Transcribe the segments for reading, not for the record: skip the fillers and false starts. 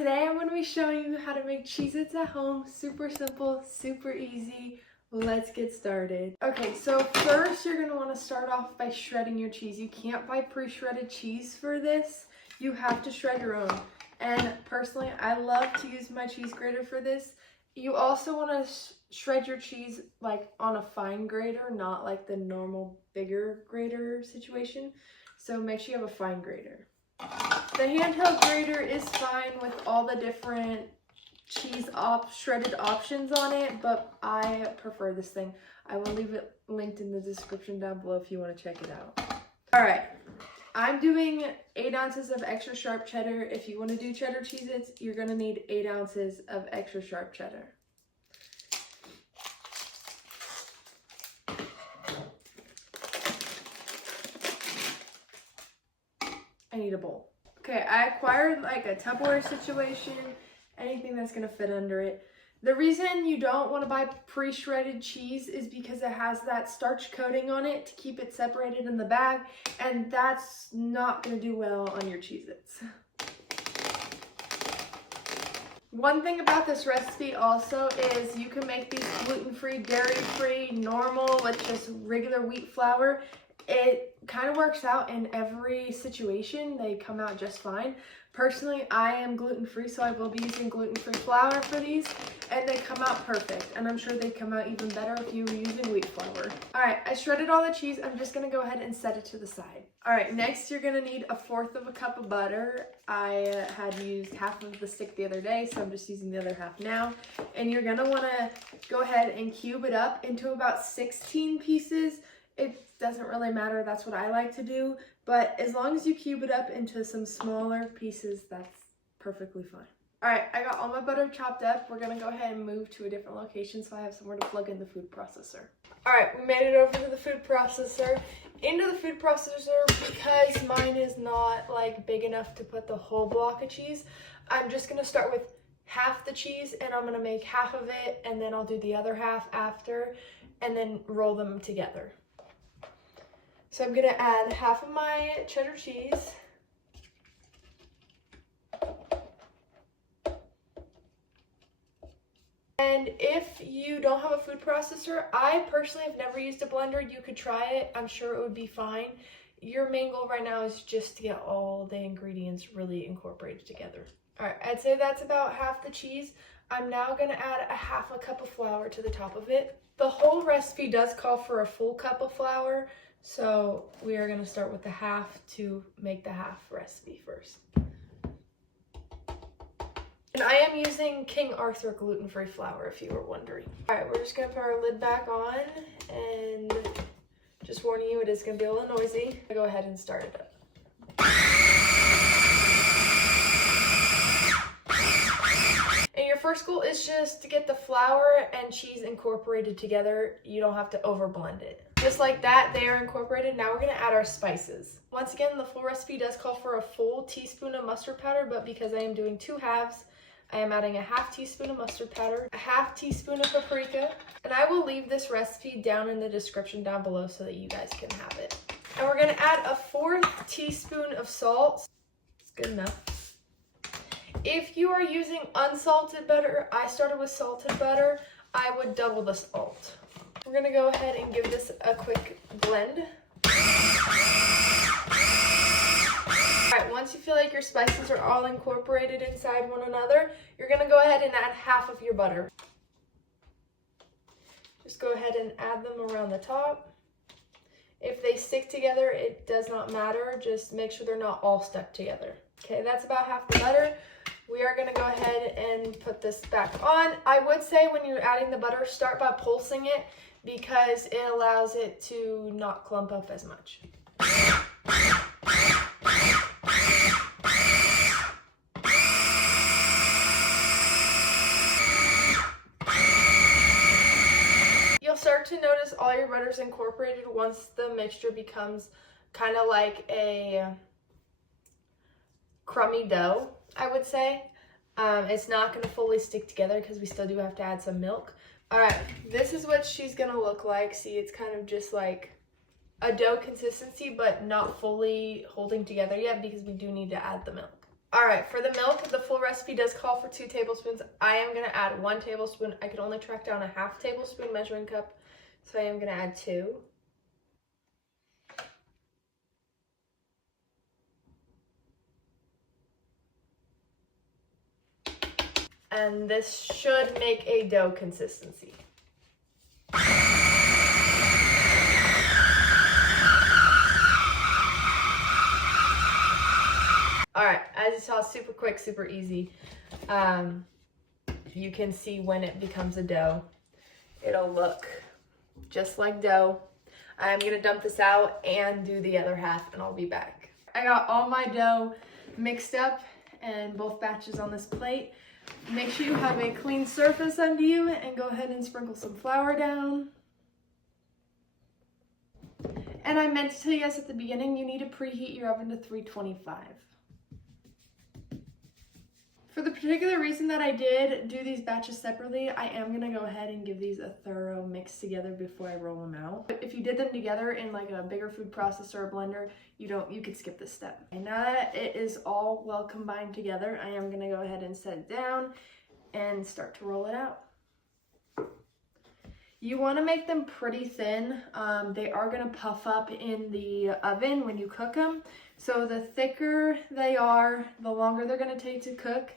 Today I'm going to be showing you how to make Cheez-Its at home. Super simple, super easy. Let's get started. Okay, so first you're going to want to start off by shredding your cheese. You can't buy pre-shredded cheese for this. You have to shred your own. And personally, I love to use my cheese grater for this. You also want to shred your cheese like on a fine grater, not like the normal bigger grater situation. So make sure you have a fine grater. The handheld grater is fine with all the different cheese shredded options on it, but I prefer this thing. I will leave it linked in the description down below if you want to check it out. Alright, I'm doing 8 ounces of extra sharp cheddar. If you want to do cheddar Cheez-Its, you're going to need 8 ounces of extra sharp cheddar. I need a bowl. Okay, I acquired like a Tupperware situation, anything that's gonna fit under it. The reason you don't want to buy pre-shredded cheese is because it has that starch coating on it to keep it separated in the bag, and that's not gonna do well on your Cheez-Its. One thing about this recipe also is you can make these gluten-free, dairy-free, normal with just regular wheat flour. It kind of works out in every situation. They come out just fine. Personally, I am gluten-free, so I will be using gluten-free flour for these, and they come out perfect. And I'm sure they come out even better if you were using wheat flour. Alright, I shredded all the cheese. I'm just going to go ahead and set it to the side. Alright, next you're going to need 1/4 cup of butter. I had used half of the stick the other day, so I'm just using the other half now. And you're going to want to go ahead and cube it up into about 16 pieces. It doesn't really matter, that's what I like to do, but as long as you cube it up into some smaller pieces, that's perfectly fine. Alright, I got all my butter chopped up. We're going to go ahead and move to a different location so I have somewhere to plug in the food processor. Alright, we made it over to the food processor. Into the food processor, because mine is not like big enough to put the whole block of cheese, I'm just going to start with half the cheese and I'm going to make half of it and then I'll do the other half after and then roll them together. So I'm going to add half of my cheddar cheese. And if you don't have a food processor, I personally have never used a blender. You could try it. I'm sure it would be fine. Your main goal right now is just to get all the ingredients really incorporated together. Alright, I'd say that's about half the cheese. I'm now going to add 1/2 cup of flour to the top of it. The whole recipe does call for a full cup of flour. So we are going to start with the half to make the half recipe first. And I am using King Arthur gluten-free flour if you were wondering. Alright, we're just going to put our lid back on and just warning you, it is going to be a little noisy. I'll go ahead and start it up. And your first goal is just to get the flour and cheese incorporated together. You don't have to over blend it. Just like that, they are incorporated. Now we're going to add our spices. Once again, the full recipe does call for a full teaspoon of mustard powder, but because I am doing 2 halves, I am adding 1/2 teaspoon of mustard powder, 1/2 teaspoon of paprika, and I will leave this recipe down in the description down below so that you guys can have it. And we're going to add 1/4 teaspoon of salt. It's good enough. If you are using unsalted butter, I started with salted butter, I would double the salt. We're going to go ahead and give this a quick blend. Alright, once you feel like your spices are all incorporated inside one another, you're going to go ahead and add 1/2 of your butter. Just go ahead and add them around the top. If they stick together, it does not matter. Just make sure they're not all stuck together. Okay, that's about half the butter. We are going to go ahead and put this back on. I would say when you're adding the butter, start by pulsing it because it allows it to not clump up as much. You'll start to notice all your butter's incorporated once the mixture becomes kind of like a crummy dough, I would say. It's not going to fully stick together because we still do have to add some milk. Alright, this is what she's going to look like. See, it's kind of just like a dough consistency, but not fully holding together yet because we do need to add the milk. All right, for the milk, the full recipe does call for 2 tablespoons. I am gonna add 1 tablespoon. I could only track down a ½ tablespoon measuring cup, so I am gonna add 2. And this should make a dough consistency. All right, as you saw, super quick, super easy. You can see when it becomes a dough. It'll look just like dough. I'm gonna dump this out and do the other half, and I'll be back. I got all my dough mixed up and both batches on this plate. Make sure you have a clean surface under you and go ahead and sprinkle some flour down. And I meant to tell you guys at the beginning, you need to preheat your oven to 325. For the particular reason that I did do these batches separately, I am gonna go ahead and give these a thorough mix together before I roll them out. But if you did them together in like a bigger food processor or blender, you could skip this step. And now that it is all well combined together, I am gonna go ahead and set it down and start to roll it out. You want to make them pretty thin. They are going to puff up in the oven when you cook them. So the thicker they are, the longer they're going to take to cook.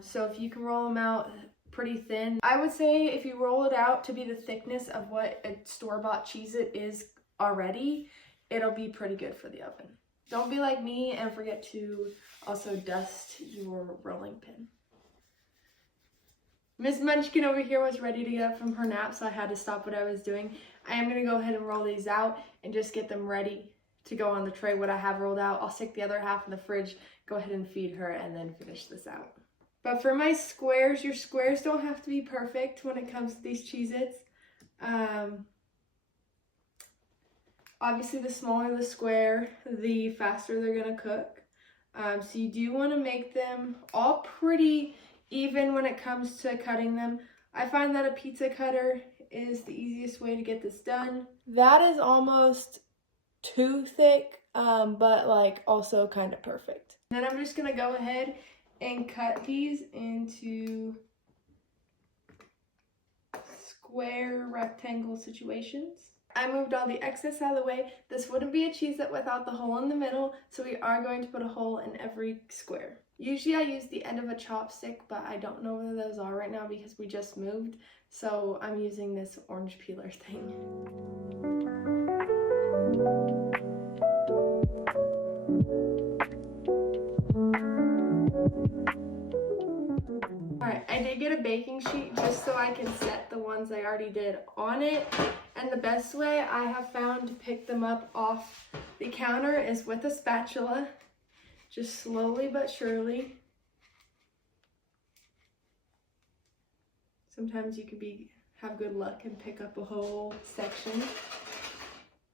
So if you can roll them out pretty thin, I would say if you roll it out to be the thickness of what a store-bought Cheez-It is already, it'll be pretty good for the oven. Don't be like me and forget to also dust your rolling pin. Miss Munchkin over here was ready to get up from her nap, so I had to stop what I was doing. I am going to go ahead and roll these out and just get them ready to go on the tray. What I have rolled out, I'll stick the other half in the fridge, go ahead and feed her, and then finish this out. But for my squares, your squares don't have to be perfect when it comes to these Cheez-Its. Obviously, the smaller the square, the faster they're going to cook. So you do want to make them all pretty even when it comes to cutting them. I find that a pizza cutter is the easiest way to get this done. That is almost too thick, but like also kind of perfect. Then I'm just gonna go ahead and cut these into square rectangle situations. I moved all the excess out of the way. This wouldn't be a Cheez-It without the hole in the middle, so we are going to put a hole in every square. Usually I use the end of a chopstick, but I don't know where those are right now because we just moved, so I'm using this orange peeler thing. Alright, I did get a baking sheet just so I can set the ones I already did on it. And the best way I have found to pick them up off the counter is with a spatula. Just slowly but surely. Sometimes you could have good luck and pick up a whole section.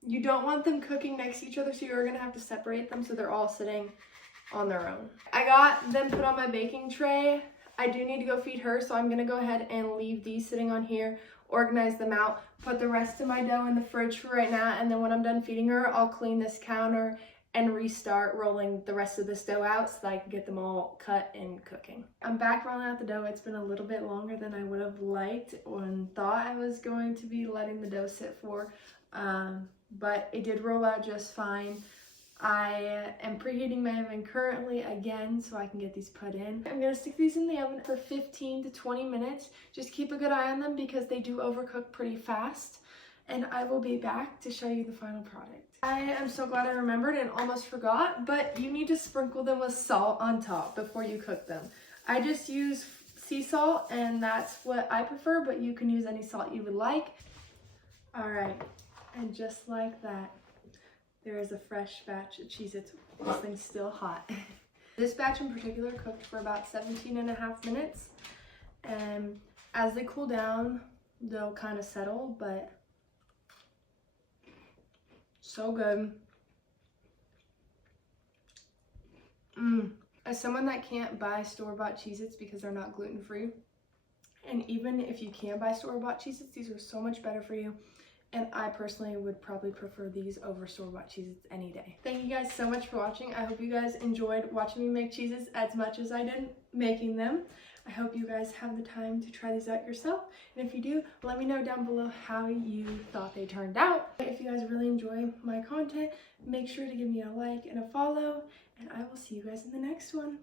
You don't want them cooking next to each other, so you're going to have to separate them so they're all sitting on their own. I got them put on my baking tray. I do need to go feed her, so I'm going to go ahead and leave these sitting on here, organize them out, put the rest of my dough in the fridge for right now, and then when I'm done feeding her, I'll clean this counter and restart rolling the rest of this dough out so that I can get them all cut and cooking. I'm back rolling out the dough. It's been a little bit longer than I would have liked and thought I was going to be letting the dough sit for, but it did roll out just fine. I am preheating my oven currently again so I can get these put in. I'm going to stick these in the oven for 15 to 20 minutes. Just keep a good eye on them because they do overcook pretty fast. And I will be back to show you the final product. I am so glad I remembered and almost forgot, but you need to sprinkle them with salt on top before you cook them. I just use sea salt and that's what I prefer, but you can use any salt you would like. All right, and just like that, there is a fresh batch of Cheez-Its. This thing's still hot. This batch in particular cooked for about 17.5 minutes. And as they cool down, they'll kind of settle, but so good. As someone that can't buy store-bought Cheez-Its because they're not gluten-free, and even if you can buy store-bought Cheez-Its, these are so much better for you. And I personally would probably prefer these over store-bought Cheez-Its any day. Thank you guys so much for watching. I hope you guys enjoyed watching me make Cheez-Its as much as I did making them. I hope you guys have the time to try these out yourself. And if you do, let me know down below how you thought they turned out. If you guys really enjoy my content, make sure to give me a like and a follow. And I will see you guys in the next one.